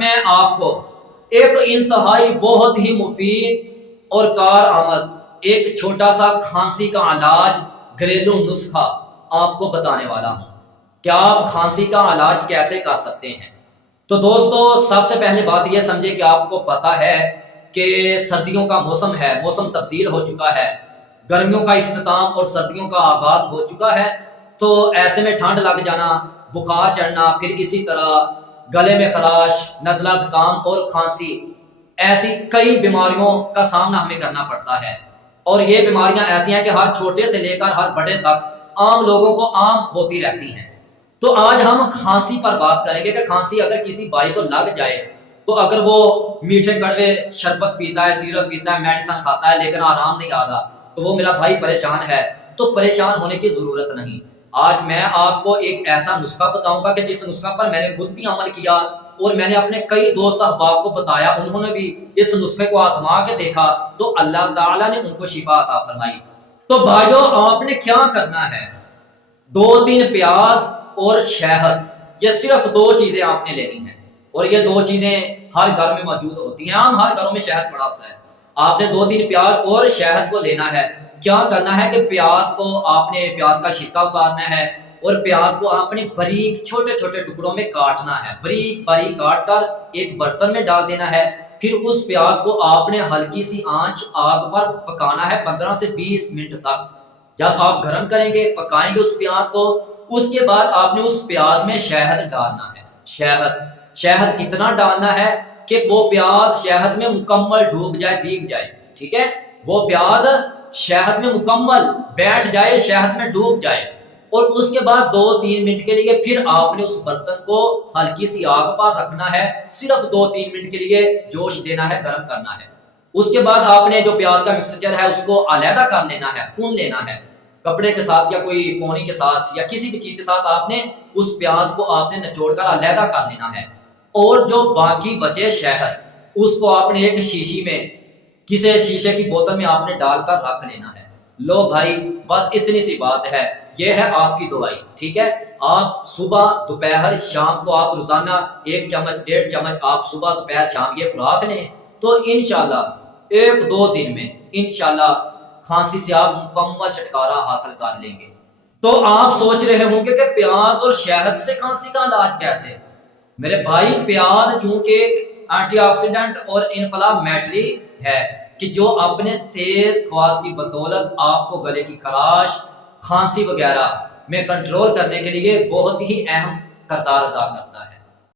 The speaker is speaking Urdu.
میں آپ کو ایک انتہائی بہت ہی مفید اور کارآمد ایک چھوٹا سا کھانسی کا علاج، گھریلو نسخہ آپ کو بتانے والا ہوں کہ آپ کھانسی کا علاج کیسے کر سکتے ہیں۔ تو دوستو، سب سے پہلے بات یہ سمجھے کہ آپ کو پتا ہے کہ سردیوں کا موسم ہے، موسم تبدیل ہو چکا ہے، گرمیوں کا اختتام اور سردیوں کا آغاز ہو چکا ہے۔ تو ایسے میں ٹھنڈ لگ جانا، بخار چڑھنا، پھر اسی طرح گلے میں خراش، نزلہ زکام اور کھانسی، ایسی کئی بیماریوں کا سامنا ہمیں کرنا پڑتا ہے۔ اور یہ بیماریاں ایسی ہیں کہ ہر چھوٹے سے لے کر ہر بڑے تک عام لوگوں کو عام ہوتی رہتی ہیں۔ تو آج ہم کھانسی پر بات کریں گے کہ کھانسی اگر کسی بھائی کو لگ جائے تو اگر وہ میٹھے کڑوے شربت پیتا ہے، سیرپ پیتا ہے، میڈیسن کھاتا ہے لیکن آرام نہیں آ رہا تو وہ میرا بھائی پریشان ہے، تو پریشان ہونے کی ضرورت نہیں۔ آج میں آپ کو ایک ایسا نسخہ بتاؤں گا کہ جس نسخہ پر میں نے خود بھی عمل کیا اور میں نے اپنے کئی دوست احباب کو بتایا، انہوں نے بھی اس نسخے کو آزما کے دیکھا تو اللہ تعالیٰ نے ان کو شفا عطا فرمائی۔ تو بھائیو، آپ نے کیا کرنا ہے، 2-3 پیاز اور شہد، یہ صرف 2 چیزیں آپ نے لینی ہیں، اور یہ 2 چیزیں ہر گھر میں موجود ہوتی ہیں، عام ہر گھروں میں شہد پڑا ہوتا ہے۔ آپ نے 2-3 پیاز اور شہد کو لینا ہے۔ کیا کرنا ہے کہ پیاز کو آپ نے پیاز کا چھلکا اتارنا ہے اور پیاز کو آپ نے باریک چھوٹے چھوٹے ٹکڑوں میں کاٹنا ہے، باریک باریک کاٹ کر ایک برتن میں ڈال دینا ہے۔ پھر اس پیاز کو آپ نے ہلکی سی آنچ آگ پر پکانا ہے 15 سے 20 منٹ تک۔ جب آپ گرم کریں گے، پکائیں گے اس پیاز کو، اس کے بعد آپ نے اس پیاز میں شہد ڈالنا ہے۔ شہد کتنا ڈالنا ہے کہ وہ پیاز شہد میں مکمل ڈوب جائے، بھیگ جائے، ٹھیک ہے، وہ پیاز شہد میں مکمل بیٹھ جائے، شہد میں ڈوب جائے۔ اور اس کے بعد 2-3 منٹ کے لیے پھر آپ نے اس برتن کو ہلکی سی آگ پر رکھنا ہے، صرف 2-3 منٹ کے لیے جوش دینا ہے، گرم کرنا ہے۔ اس کے بعد آپ نے جو پیاز کا مکسچر ہے اس کو علیحدہ کر لینا ہے، کون لینا ہے کپڑے کے ساتھ یا کوئی پونی کے ساتھ یا کسی بھی چیز کے ساتھ، آپ نے اس پیاز کو آپ نے نچوڑ کر علیحدہ کر لینا ہے۔ اور جو باقی بچے شہد، اس کو آپ نے ایک شیشی میں، کسی شیشے کی بوتل میں آپ نے ڈال کر رکھ لینا ہے۔ لو بھائی، بس اتنی سی بات ہے، یہ ہے آپ کی دوائی، ٹھیک ہے۔ آپ صبح، دوپہر، شام کو آپ روزانہ 1 چمچ 1.5 چمچ آپ صبح، دوپہر، شام یہ خوراک لیں تو انشاءاللہ 1-2 دن میں انشاءاللہ کھانسی سے آپ مکمل چھٹکارا حاصل کر لیں گے۔ تو آپ سوچ رہے ہوں گے کہ پیاز اور شہد سے کھانسی کا علاج کیسے؟ میرے بھائی، پیاز چونکہ اینٹی آکسیڈنٹ اور انفلامٹری ہے کہ جو اپنے تیز خواص کی بدولت آپ کو گلے کی خراش، کھانسی وغیرہ میں کنٹرول کرنے کے لیے بہت ہی اہم کردار ادا کرتا ہے۔